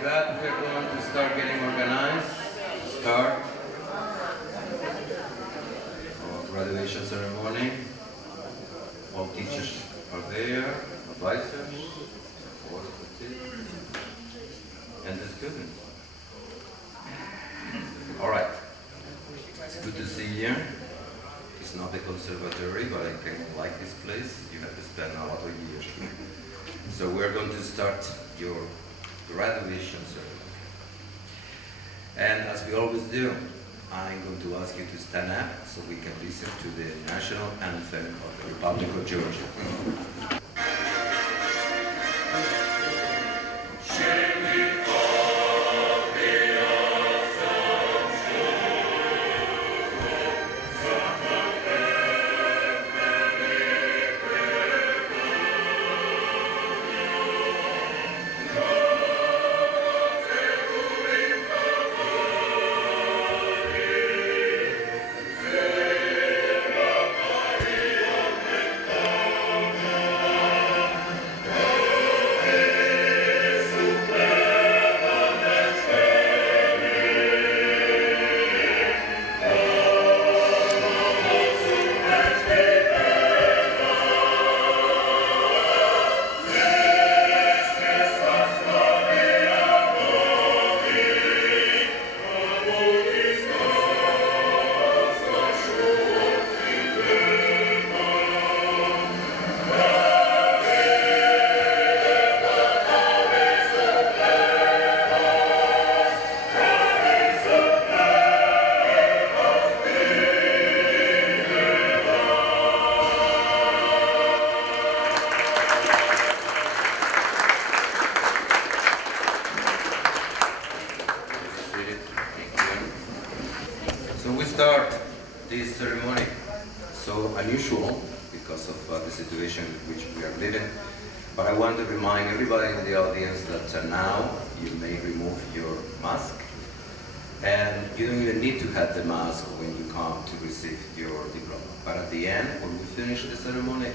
Like that, we're going to start getting organized. Start our graduation ceremony. All teachers are there, advisors, and the students. All right. It's good to see you. It's not a conservatory, but I can like this place. You have to spend a lot of years here. So we're going to start your graduation ceremony. And as we always do, I'm going to ask you to stand up so we can listen to the national anthem of the Republic of Georgia. So we start this ceremony, so unusual because of the situation in which we are living, but I want to remind everybody in the audience that now you may remove your mask, and you don't even need to have the mask when you come to receive your diploma. But at the end, when we finish the ceremony,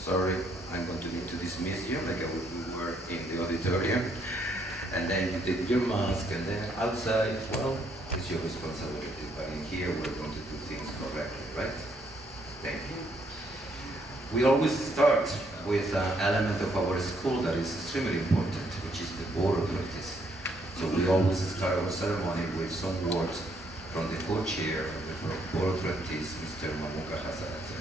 sorry, I'm going to need to dismiss you like we were in the auditorium, and then you take your mask, and then outside, well, it's your responsibility, but in here we're going to do things correctly, right? Thank you. We always start with an element of our school that is extremely important, which is the board of trustees. So we always start our ceremony with some words from the co-chair of the board of trustees, Mr. Mamuka Hasaradze.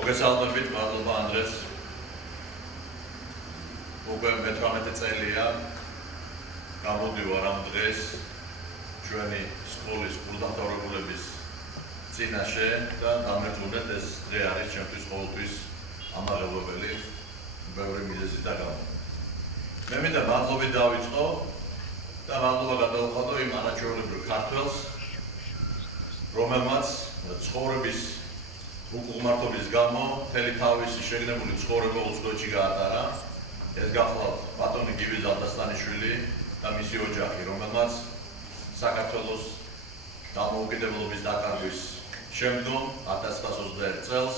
მოგესალმებით, მადლობა ანდრეს. უკვე მე-18 წელია გამოდივარ ამ დღეს ჩვენი სკოლის კურსდამთავრებულების წინაშე და დამერწმუნდეთ, ეს დღე არის ჩემთვის ყოველთვის ამაღელვებელი ბევრი მიზეზით და გამო. მე მინდა მადლობით დავიწყო და მადლობა გადავუხადო იმ არაჩვეულებრივ ქართველს, რომელმაც ცხოვრების უკუღმართობის გამო მთელი თავისი შეგნებული ცხოვრება უცხოეთში გაატარა. ეს გახლავთ ბატონი გივი ზალდასტანიშვილი და მისი ოჯახი, რომელმაც საქართველოს დამოუკიდებლობის დაკარგვის შემდგომ 1921 წელს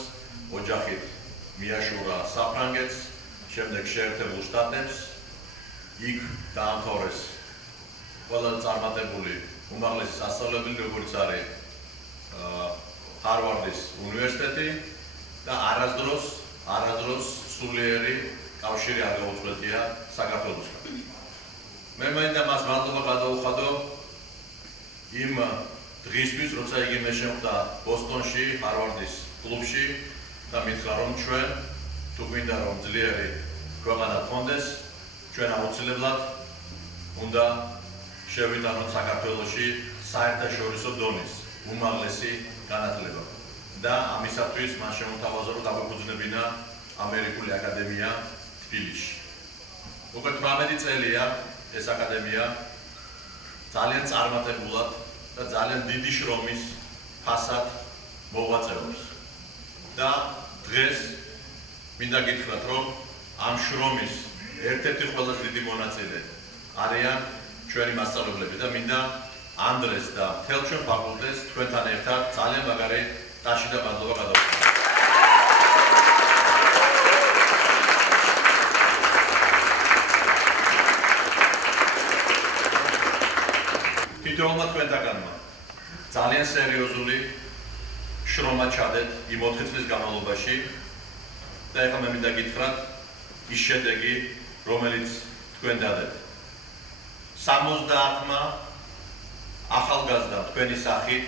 ოჯახით მიაშურა საფრანგეთს, შემდეგ შეერთებულ შტატებს, იქ დაამთავრეს ყველაზე წარმატებული უმაღლესი სასწავლებელი, როგორც არის ჰარვარდის უნივერსიტეტი და არასდროს სულიერი კავშირი არ გაუწყვეტია საქართველოსთან. მე მინდა მას მადლობა გადავუხადო იმ დღისთვის, როცა იგი მე შემხვდა ბოსტონში, ჰარვარდის კლუბში და მითხრა, რომ ჩვენ თუ გვინდა რომ ძლიერი ქვეყანა გქონდეს, ჩვენ აუცილებლად უნდა შევიტანოთ საქართველოში საერთაშორისო დონის უმაღლესი განათლება და ამისათვის მას შემოთავაზა, რომ დაგვეფუძნებინა ამერიკული აკადემია თბილისში. უკვე 18 წელია ეს აკადემია ძალიან წარმატებულად და ძალიან დიდი შრომის ფასად მოღვაწეობს. და დღეს მინდა გითხრათ, რომ ამ შრომის ერთ-ერთი ყველაზე დიდი მონაწილე არიან ჩვენი მასწავლებლები და მინდა ანდრეს და მთელ ჩვენ ფაკულტეტს თქვენთან ერთად ძალიან მაგარი ტაში და მადლობა გადავუხადოთ. ძალიან სერიოზული შრომა ჩადეთ იმ 4 წლის განმავლობაში და ეხლა მე მინდა გითხრათ ის შედეგი, რომელიც თქვენ დადეთ. 70-მა ახალგაზრდა თქვენი სახით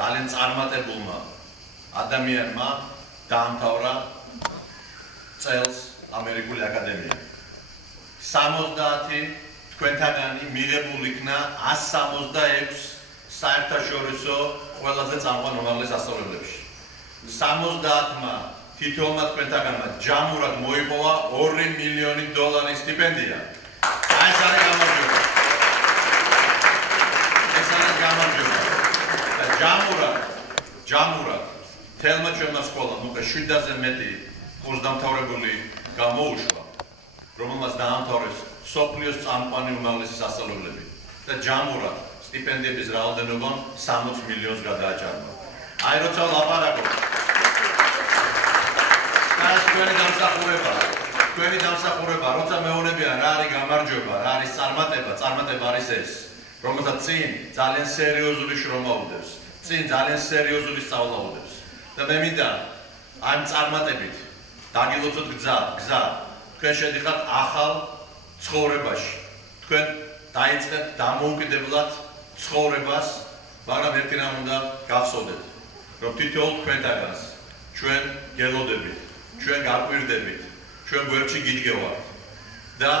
ძალიან წარმატებულმა ადამიანმა დაამთავრა წელს ამერიკული აკადემია. 70 თქვენთაგანი მიღებულ იქნა 166 საერთაშორისო ყველაზე წამყვან უმაღლეს სასწავლებლებში. 70-მა თითოეულმა თქვენთაგანმა ჯამურად მოიპოვა $2 მილიონი სტიპენდია. ეს არის გამარჯვება. ეს არის გამარჯვება. და ჯამურად თელმა ჩვენმა სკოლამ უკვე 7-ზე მეტი კურსდამთავრებული გამოუშვა, რომელმაც დაამთავრეს მსოფლიოს წამყვანი უმაღლესი სასწავლებლები და ჯამურად სტიპენდიების რაოდენობა 60 მილიონს გადააჭარბა. აი როცა ვლაპარაკობ, ეს თქვენი დამსახურება, როცა მეუბნებიან რა არის გამარჯვება, რა არის წარმატება არის ეს, რომელსაც წინ ძალიან სერიოზული შრომა უდევს, წინ ძალიან სერიოზული სწავლა უდევს. და მე მინდა ამ წარმატებით დაგილოცოთ გზა, თქვენ შედიხართ ახალ ცხოვრებაში, თქვენ დაიწყებთ დამოუკიდებლად ცხოვრებას, მაგრამ ერთი რამ უნდა გახსოვდეთ, რომ თითოეულ თქვენთაგანს ჩვენ გელოდებით, ჩვენ გაკვირდებით, ჩვენ გვერდში გიდგევართ და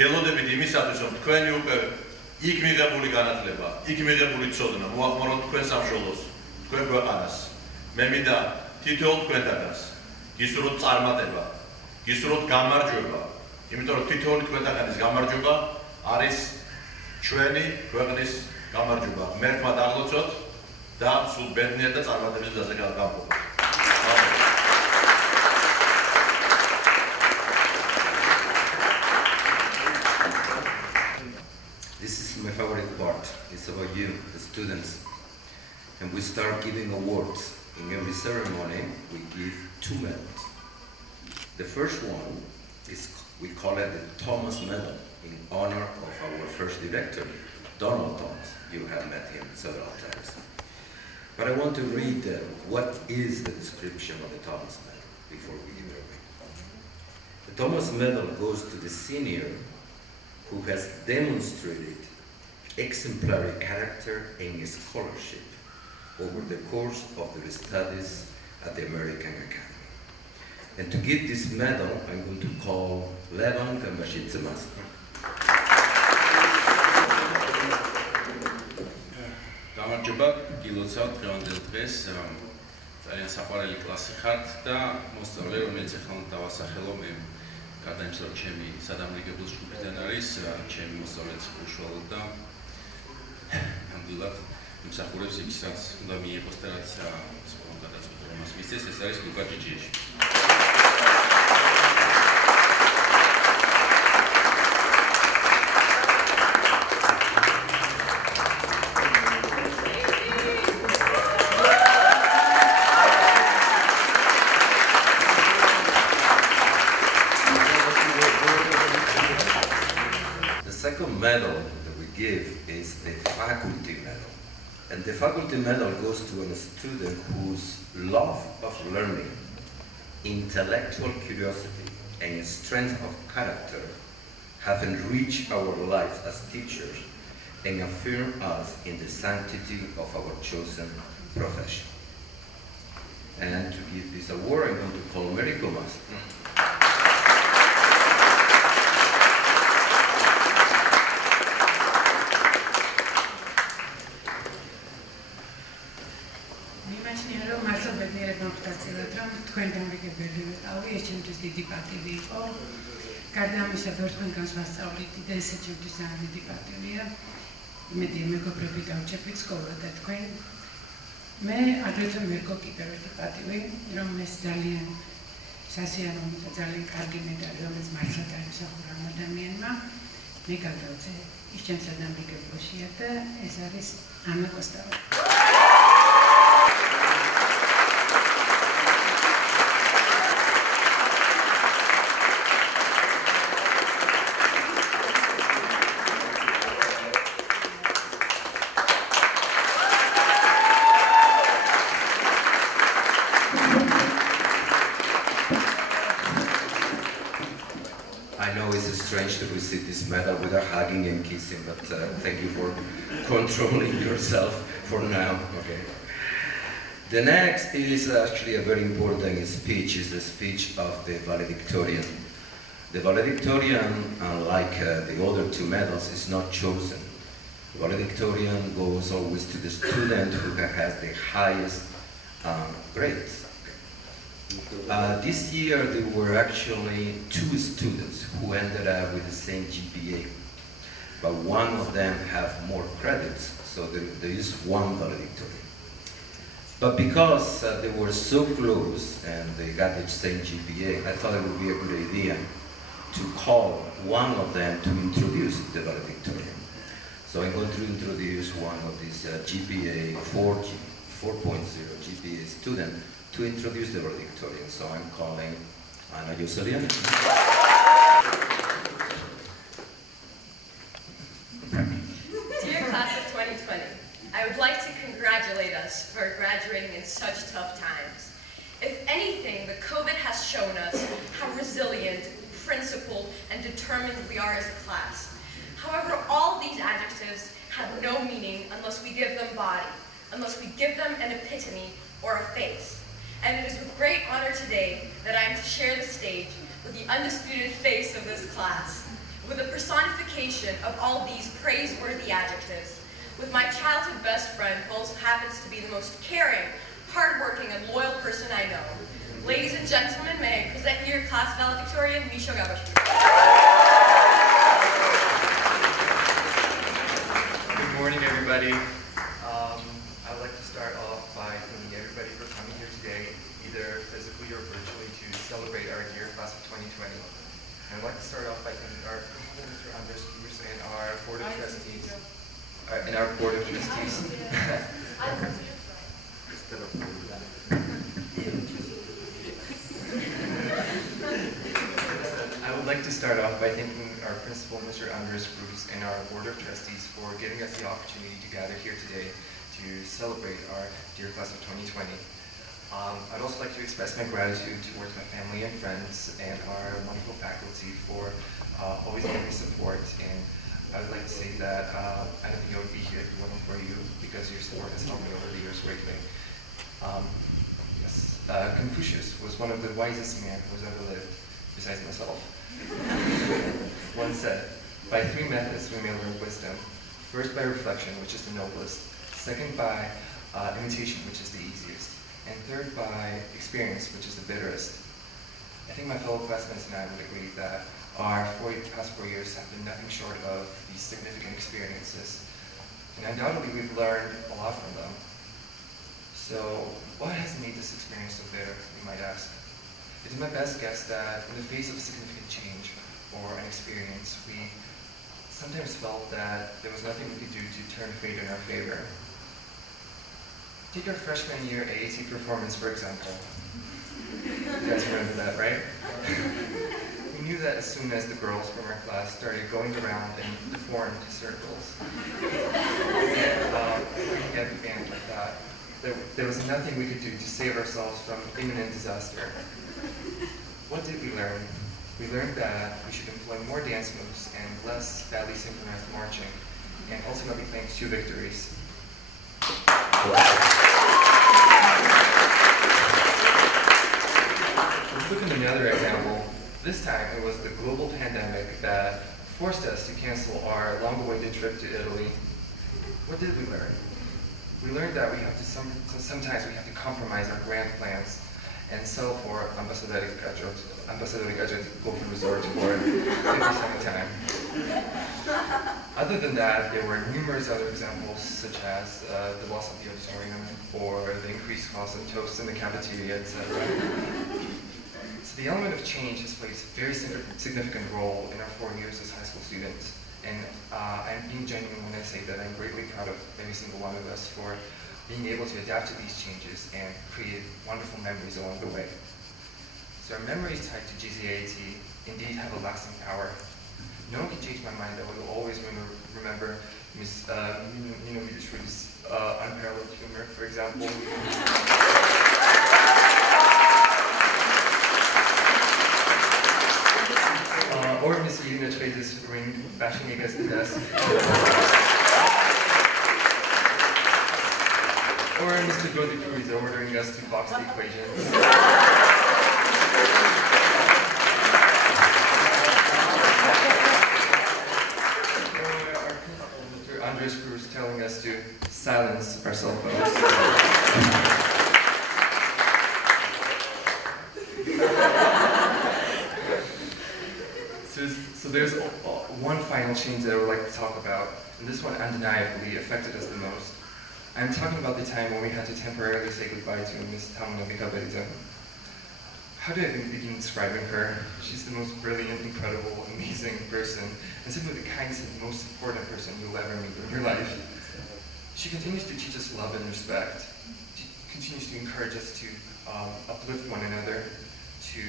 გელოდებით იმისათვის, რომ თქვენი უკვე იქ მიღებული განათლება, იქ მიღებული ცოდნა მოახმაროთ თქვენ სამშობლოს, თქვენ ქვეყანას. მე მინდა თითოეულ თქვენთაგანს გისურვოთ წარმატება, გისურვოთ გამარჯვება, იმიტომ რომ თითოეული თქვენთაგანის გამარჯვება არის ჩვენი ქვეყნის გამარჯვება. ღმერთმა დაღლოცოთ და სულ ბედნიერ და წარმატების გზაზე გავყოფოთ. This is my favorite part. It's about you, the students. And we start giving awards. In every ceremony, we give 2 medals. The first one is, we call it the Thomas Medal, in honor of our first director, Donald Thomas. You have met him several times. But I want to read what is the description of the Thomas Medal before we give it away. The Thomas Medal goes to the senior who has demonstrated exemplary character and scholarship over the course of their studies at the American Academy. And to give this medal, I'm going to call Levan Gambashidzemas. გამარჯობა, გილოცავთ დღევანდელ დღეს. ძალიან საყვარელი კლასი ხართ და მოსწავლე, რომელიც ახლა უნდა დავასახელო, მე გადაიმსახურე ჩემი სადამრიგებლის ჯგუფიდან არის, ჩემი მოსწავლეც უშუალოდ და ნამდვილად იმსახურებს იმის, რაც უნდა მიიღოს და რაც სკოლამ გადაწყვეტა რომ მას მისცეს, ეს არის ლუკა ჯიჯიეში. The second medal that we give is the faculty medal. And the faculty medal goes to a student whose love of learning, intellectual curiosity, and strength of character have enriched our lives as teachers and affirm us in the sanctity of our chosen profession. And to give this award, I'm going to call Mary Comas. თქვენ დამრიგებელი ვიყავი, ეს ჩემთვის დიდი პატივი იყო. გარდა ამისა, ბევრ თქვენგანს ვასწავლით და ესე ჩემთვის ძალიან დიდი პატივია. იმედია მეგობრები დავჭერთ სკოლა და თქვენ. მე აგრეთვე მერგო კიდევ ერთი პატივი, რომ ეს ძალიან სასიამოვნო და ძალიან კარგი მედალი, რომელიც მართლა დაიმსახურა ამ ადამიანმა. მე გადავწე ის ჩემს დამრიგებელშია და ეს არის ანა კოსტავა. I know it's strange to receive this medal without hugging and kissing, but thank you for controlling yourself for now. Okay. The next is actually a very important speech, is the speech of the valedictorian. The valedictorian, unlike the other two medals, is not chosen. The valedictorian goes always to the student who has the highest grades. This year there were actually 2 students who ended up with the same GPA, but one of them have more credits, so there is one valedictorian. But because they were so close and they got the same GPA, I thought it would be a good idea to call one of them to introduce the valedictorian. So I'm going to introduce one of these GPA 4.0 GPA student to introduce the valedictorian. So I'm calling Ana Yoselian. Dear class of 2020, I would like to congratulate us for graduating in such tough times. If anything, the COVID has shown us how resilient, principled, and determined we are as a class. However, all these adjectives have no meaning unless we give them body, unless we give them an epitome or a face. And it is with great honor today that I am to share the stage with the undisputed face of this class, with a personification of all these praiseworthy adjectives, with my childhood best friend who also happens to be the most caring, hardworking, and loyal person I know. Ladies and gentlemen, may I present your class valedictorian, Misho Gabashi. Good morning, everybody. I would like to start off by thanking everybody for coming here today, either physically or virtually, to celebrate our dear class of 2020. And I'd like to start off by thanking our principal, Mr. Andres Cruz, and our board of trustees. I would like to start off by thanking our principal, Mr. Andres Cruz, and our board of trustees for giving us the opportunity to gather here today to celebrate our dear class of 2020. I'd also like to express my gratitude towards my family and friends and our wonderful faculty for always giving me support. And I would like to say that I don't think I would be here if it wasn't for you, because your support has helped me over the years greatly. Confucius was one of the wisest men who has ever lived, besides myself. Once said, by 3 methods we may learn wisdom. First by reflection, which is the noblest. Second by imitation, which is the easiest. And third by experience, which is the bitterest. I think my fellow classmates and I would agree that our past 4 years have been nothing short of these significant experiences. And undoubtedly we've learned a lot from them. So what has made this experience so bitter, you might ask? It is my best guess that in the face of a significant change or an experience, we sometimes felt that there was nothing we could do to turn fate in our favor. Take our freshman year AAT performance, for example. You guys remember that, right? We knew that as soon as the girls from our class started going around in deformed circles, at the band like that, there was nothing we could do to save ourselves from imminent disaster. What did we learn? We learned that we should employ more dance moves and less badly synchronized marching, and ultimately claim 2 victories. Let's look at another example. This time it was the global pandemic that forced us to cancel our long-awaited trip to Italy. What did we learn? We learned that sometimes we have to compromise our grand plans and settle for Ambassador Gadget Golf Resort for 50% of the time. Other than that, there were numerous other examples, such as the loss of the auditorium or the increased cost of toast in the cafeteria, etc. So the element of change has played a very significant role in our 4 years as high school students. And I'm being genuine when I say that I'm greatly proud of every single one of us for being able to adapt to these changes and create wonderful memories along the way. So our memories tied to GZAAT indeed have a lasting power. No one can change my mind that we will always remember Ms. Nino Vidishwili's unparalleled humor, for example. Or bashing against the desk. Or Mr. Godipuri ordering us to box the equations. Cruz telling us to silence our cell phones. So there's one final change that I would like to talk about, and this one undeniably affected us the most. I'm talking about the time when we had to temporarily say goodbye to Ms. Tamanobika Berita. How do I begin describing her? She's the most brilliant, incredible, amazing person, and simply the kindest and most important person you'll ever meet in your life. She continues to teach us love and respect. She continues to encourage us to uplift one another, to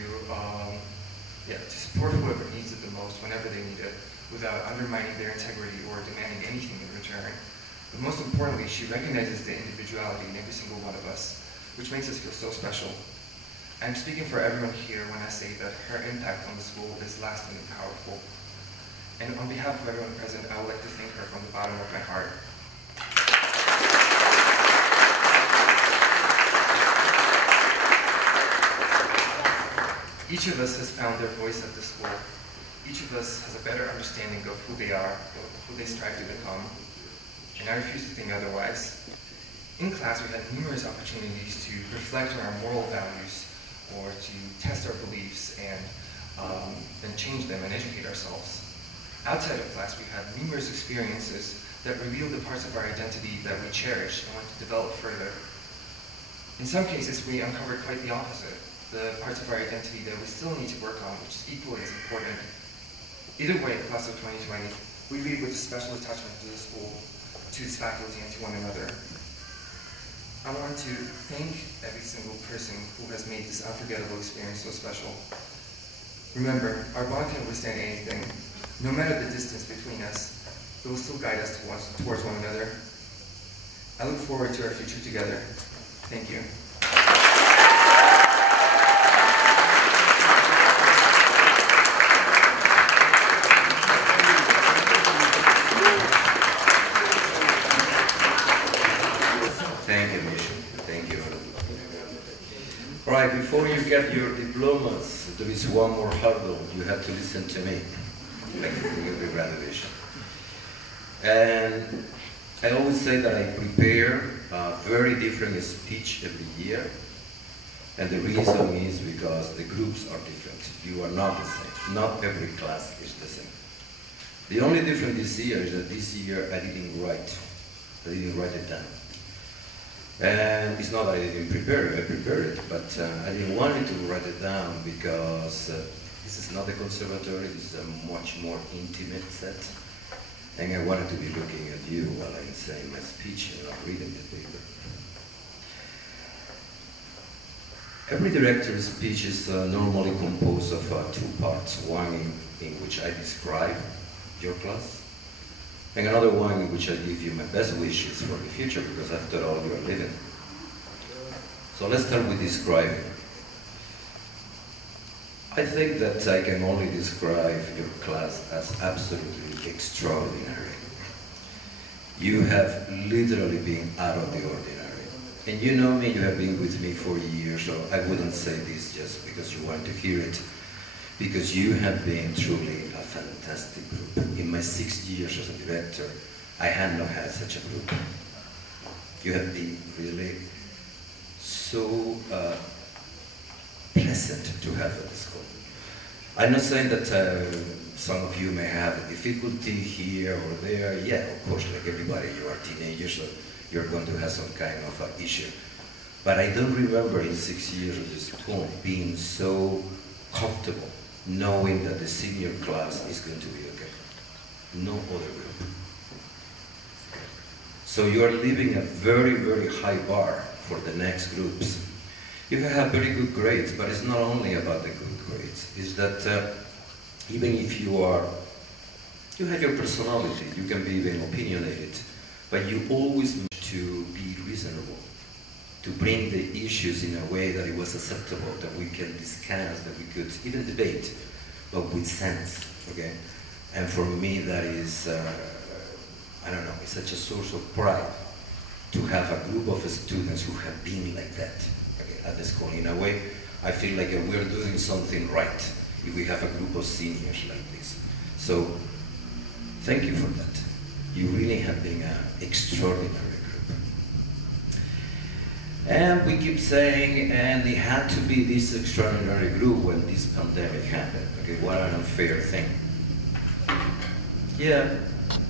support whoever needs it the most whenever they need it, without undermining their integrity or demanding anything in return. But most importantly, she recognizes the individuality in every single one of us, which makes us feel so special. I'm speaking for everyone here when I say that her impact on the school is lasting and powerful. And on behalf of everyone present, I would like to thank her from the bottom of my heart. Each of us has found their voice at the school. Each of us has a better understanding of who they are, who they strive to become. And I refuse to think otherwise. In class, we had numerous opportunities to reflect on our moral values, or to test our beliefs and then change them and educate ourselves. Outside of class, we had numerous experiences that revealed the parts of our identity that we cherish and want to develop further. In some cases, we uncovered quite the opposite, the parts of our identity that we still need to work on, which is equally as important. Either way, class of 2020, we lead with a special attachment to the school, to its faculty, and to one another. I want to thank every single person who has made this unforgettable experience so special. Remember, our bond can withstand anything. No matter the distance between us, it will still guide us towards one another. I look forward to our future together. Thank you. Right, before you get your diplomas, there is one more hurdle. You have to listen to me, like every graduation. And I always say that I prepare a very different speech every year. And the reason is because the groups are different. You are not the same. Not every class is the same. The only difference this year is that this year I didn't write it down. And it's not that I didn't prepare it, I prepared it, but I didn't want to write it down because this is not a conservatory, this is a much more intimate set. And I wanted to be looking at you while I'm saying my speech and not reading the paper. Every director's speech is normally composed of two parts. One in which I describe your class, and another one in which I give you my best wishes for the future, because after all, you are living. So let's start with describing. I think that I can only describe your class as absolutely extraordinary. You have literally been out of the ordinary. And you know me, you have been with me for years, so I wouldn't say this just because you want to hear it, because you have been truly a fantastic group. In my 6 years as a director, I had not had such a group. You have been really so pleasant to have at the school. I'm not saying that some of you may have a difficulty here or there. Yeah, of course, like everybody, you are teenagers, so you're going to have some kind of issue. But I don't remember in 6 years of the school being so comfortable, knowing that the senior class is going to be okay. No other group. So you are leaving a very, very high bar for the next groups. You can have very good grades, but it's not only about the good grades. It's that even if you have your personality, you can be even opinionated, but you always need to be reasonable, to bring the issues in a way that it was acceptable, that we can discuss, that we could even debate, but with sense, okay? And for me, that is, I don't know, it's such a source of pride to have a group of students who have been like that, okay, at the school. In a way, I feel like we're doing something right if we have a group of seniors like this. So, thank you for that. You really have been an extraordinary group. And we keep saying, and it had to be this extraordinary group when this pandemic happened. Okay, what an unfair thing. Yeah,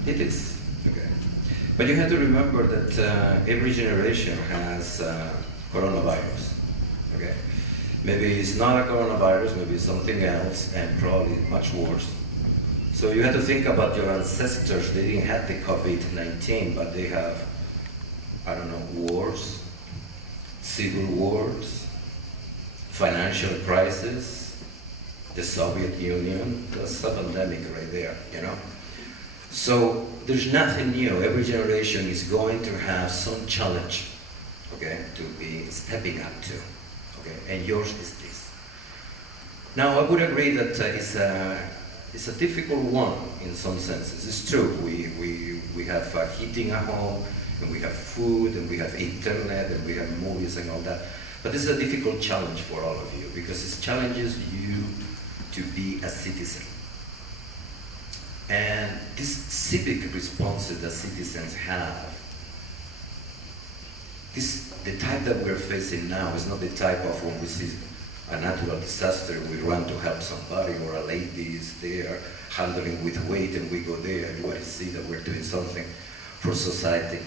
it is. Okay, but you have to remember that every generation has coronavirus. Okay, maybe it's not a coronavirus, maybe it's something else, and probably much worse. So you have to think about your ancestors. They didn't have the COVID-19, but they have, I don't know, wars, civil wars, financial crisis, the Soviet Union. That's a pandemic right there, you know. So there's nothing new. Every generation is going to have some challenge, okay, to be stepping up to, okay, and yours is this. Now I would agree that it's a difficult one in some senses. It's true. We have heating at home, and we have food, and we have internet, and we have movies and all that. But this is a difficult challenge for all of you because it challenges you to be a citizen. And this civic responses that citizens have, the type that we're facing now is not the type of when we see a natural disaster, we run to help somebody, or a lady is there handling with weight and we go there and everybody see that we're doing something for society.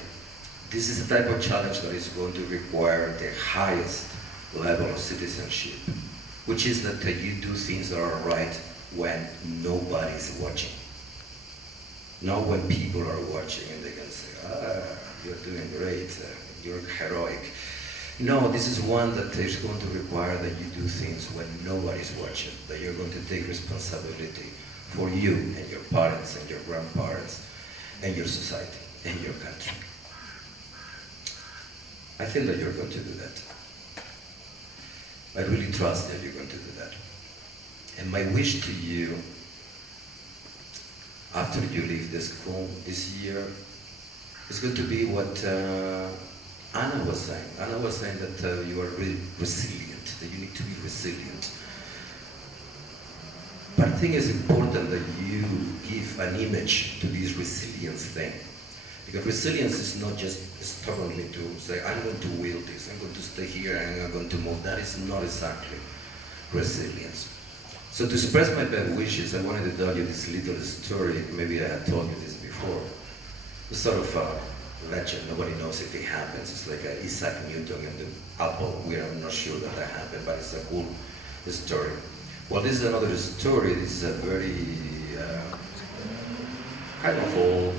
This is the type of challenge that is going to require the highest level of citizenship, which is that you do things that are right when nobody's watching. Not when people are watching and they can say, you're doing great, you're heroic. No, this is one that is going to require that you do things when nobody's watching, that you're going to take responsibility for you and your parents and your grandparents and your society and your country. I feel that you're going to do that. I really trust that you're going to do that. And my wish to you, after you leave the school this year, is going to be what Anna was saying. Anna was saying that you are really resilient, that you need to be resilient. But I think it's important that you give an image to this resilience thing. Because resilience is not just stubbornly to say, I'm going to wield this, I'm going to stay here, and I'm going to move. That is not exactly resilience. So to express my best wishes, I wanted to tell you this little story. Maybe I had told you this before. It's sort of a legend. Nobody knows if it happens. It's like Isaac Newton and the apple. We are not sure that happened, but it's a cool story. Well, this is another story. This is a very kind of old,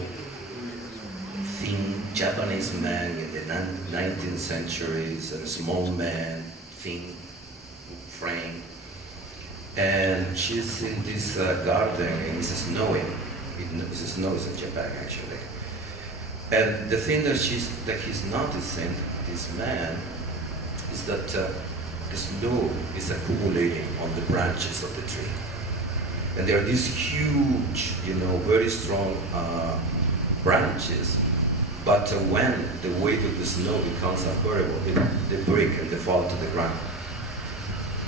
thin Japanese man in the 19th century. He's a small man, thin frame. And she's in this garden, and it's snowing. It snows in Japan, actually. And the thing that he's noticing, this man, is that the snow is accumulating on the branches of the tree. And there are these huge, very strong branches. But when the weight of the snow becomes unbearable, they break and they fall to the ground.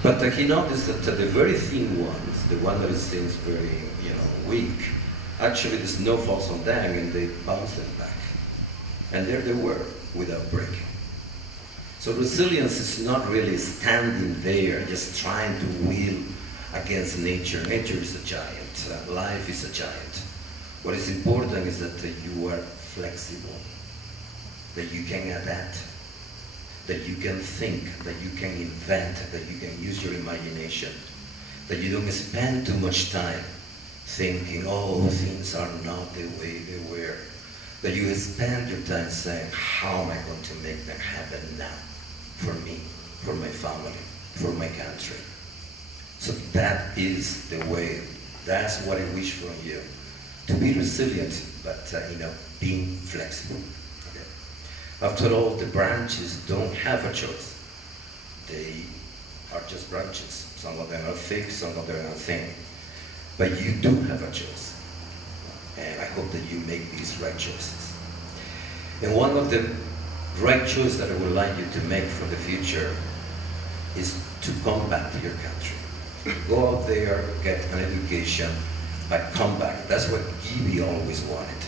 But he noticed that the very thin ones, the one that seems very, weak, actually the snow falls on them and they bounce them back. And there they were, without breaking. So resilience is not really standing there, just trying to wheel against nature. Nature is a giant. Life is a giant. What is important is that you are flexible, that you can adapt, that you can think, that you can invent, that you can use your imagination, that you don't spend too much time thinking, oh, things are not the way they were, that you spend your time saying, how am I going to make them happen now, for me, for my family, for my country. So that is the way, that's what I wish from you, to be resilient, but being flexible. After all, the branches don't have a choice. They are just branches. Some of them are thick, some of them are thin. But you do have a choice. And I hope that you make these right choices. And one of the right choices that I would like you to make for the future is to come back to your country. Go out there, get an education, but come back. That's what Gibi always wanted.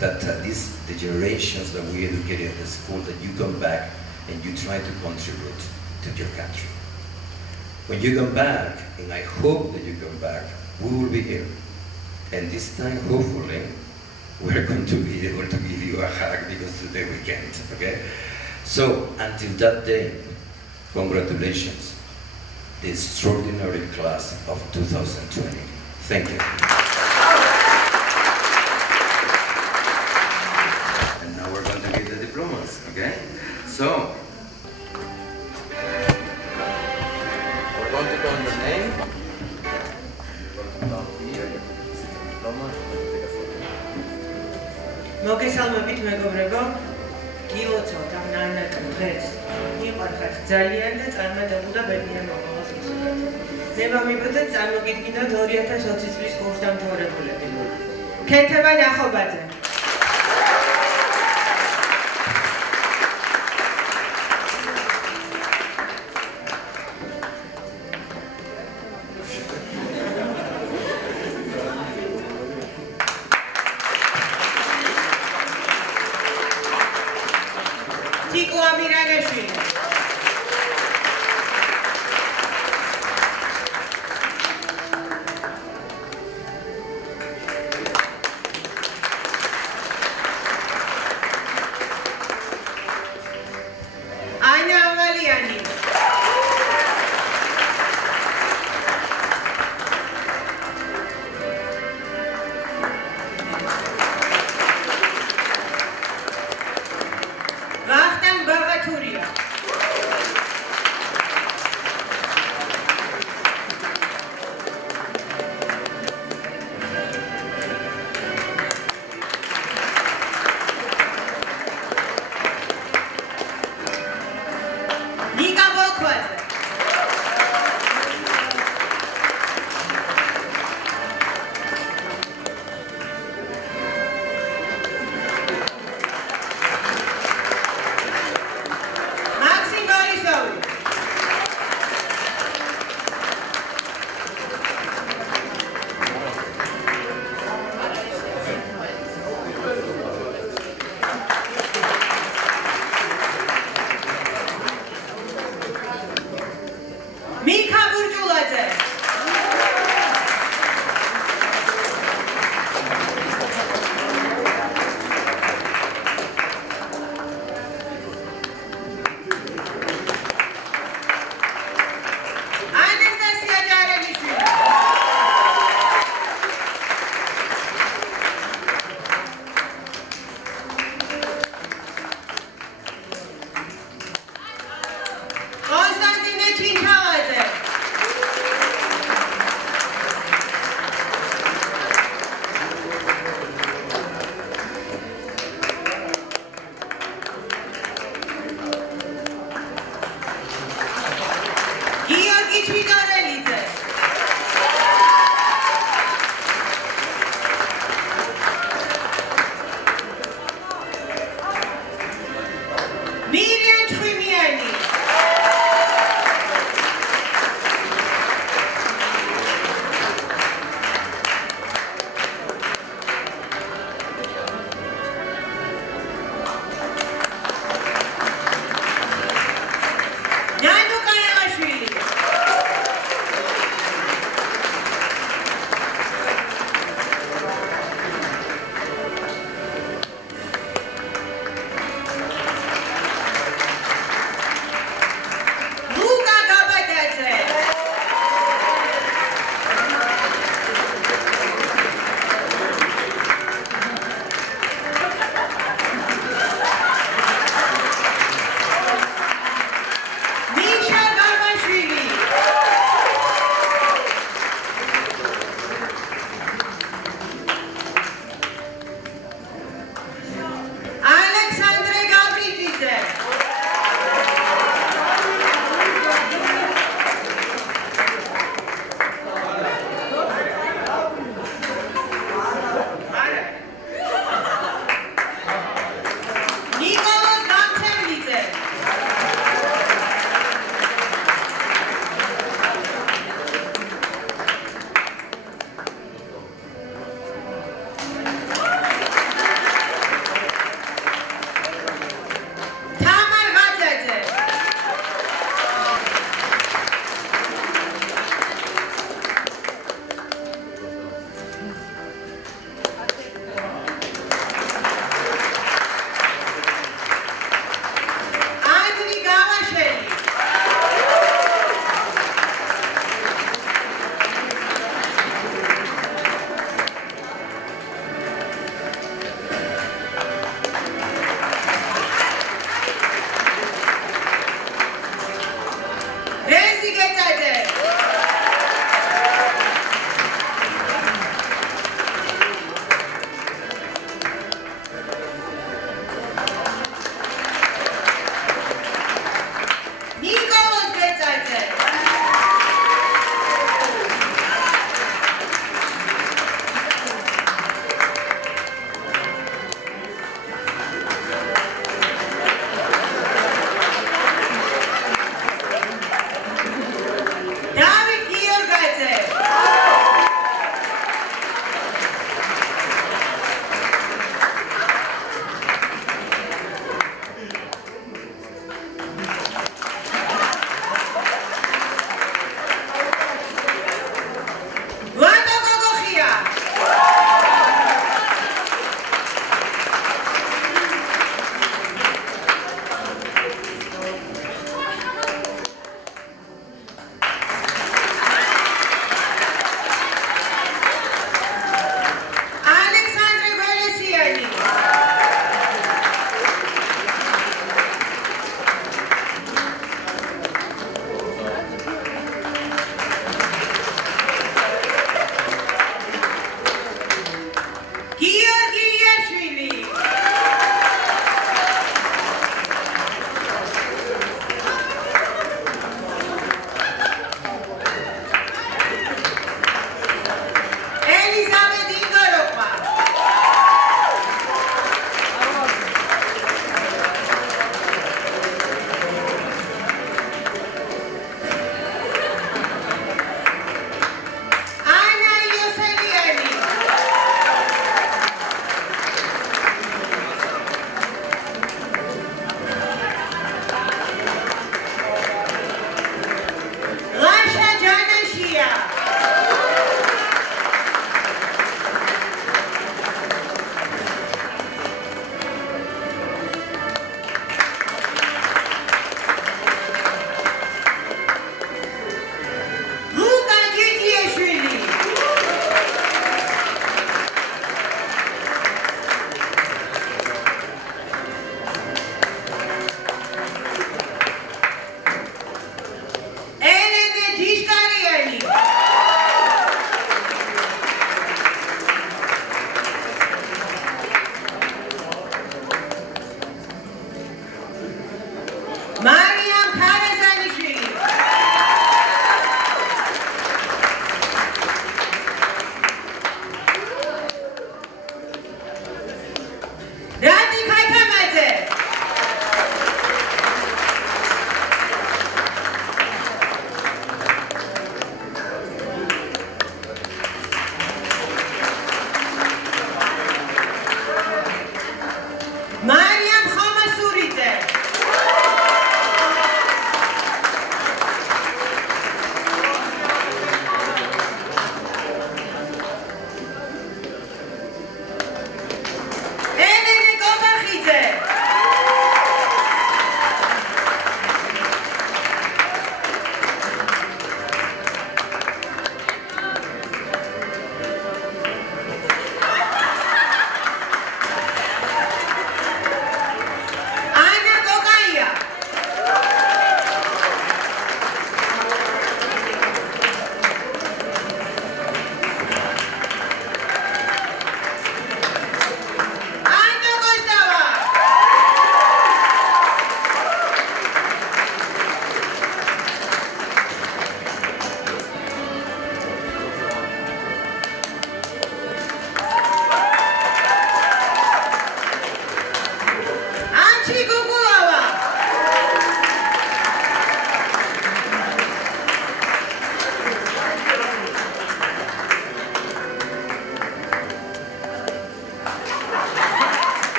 That the generations that we educated at the school, that you come back and you try to contribute to your country. When you come back, and I hope that you come back, we will be here. And this time, hopefully, we're going to be able to give you a hug, because today we can't, okay? So, until that day, congratulations, the extraordinary class of 2020. Thank you. And now we're going to give the diplomas, okay? So, we're going to call your name. მოგესალმებით მეგობრებო, გილოცავთ ამ ნაინაკ დღეს. მიყარხართ ძალიან და წარმატებულ და ბედნიერ მოყოლას გისურვებთ. ნება მიბრძეთ წარმოგიდგინოთ 2020 წლის კურსდამთავრებულები. ქეთება ნახობაძე.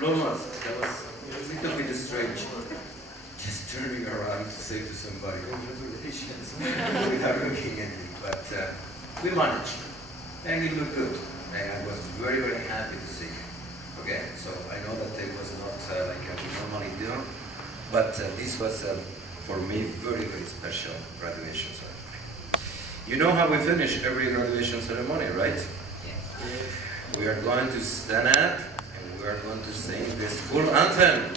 diplomas. That was a little bit strange. Just turning around to say to somebody, congratulations, without looking at me. But we managed, and it looked good. And I was very, very happy to see him. Okay, so I know that it was not like we normally do, but this was, for me, very, very special graduation ceremony. You know how we finish every graduation ceremony, right? Yeah. We are going to stand up, and we are going to sing the school anthem.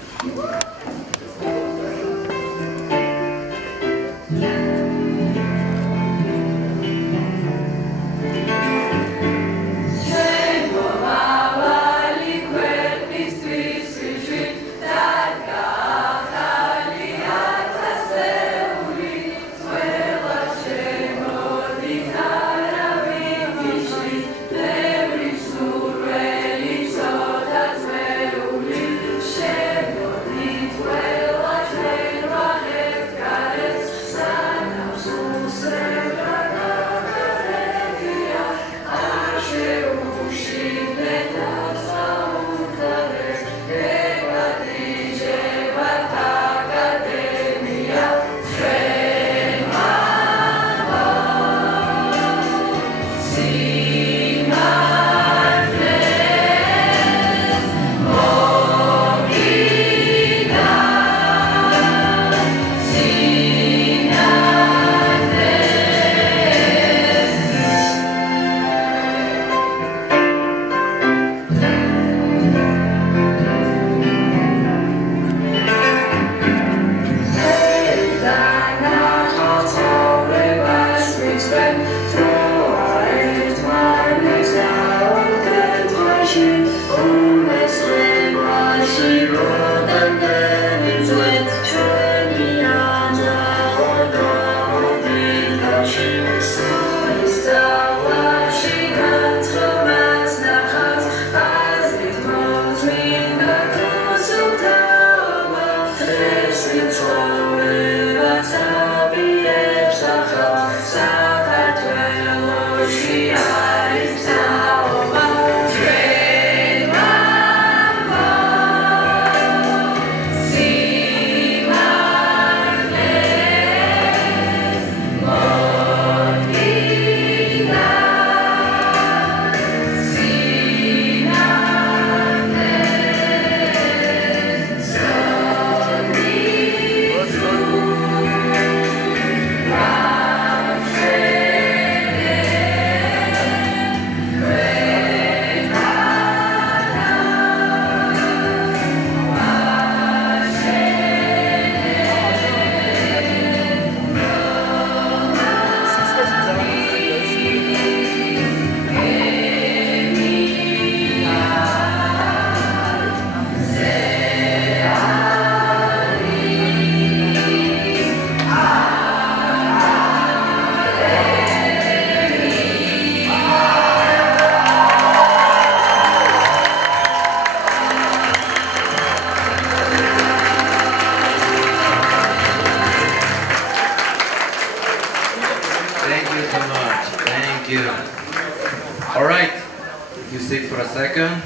All right, if you sit for a second,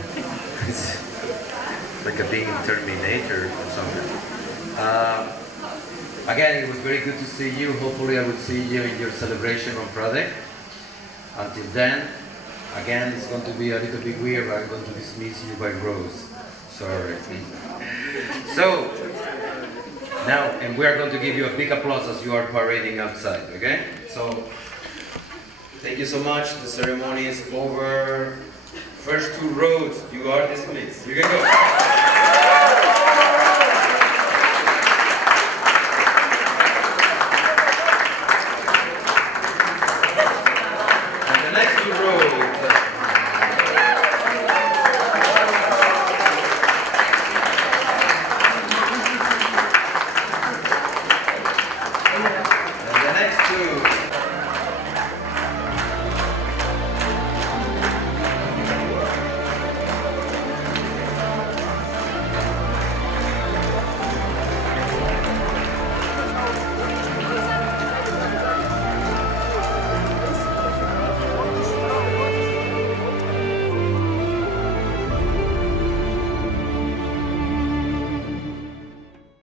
it's like a being Terminator or something. Again, it was very good to see you. Hopefully I will see you in your celebration on Friday. Until then, again, it's going to be a little bit weird, but I'm going to dismiss you by rows. Sorry. So, now, and we are going to give you a big applause as you are parading outside, okay? So, thank you so much. The ceremony is over. First two rows, you are dismissed. You can go. And the next two rows,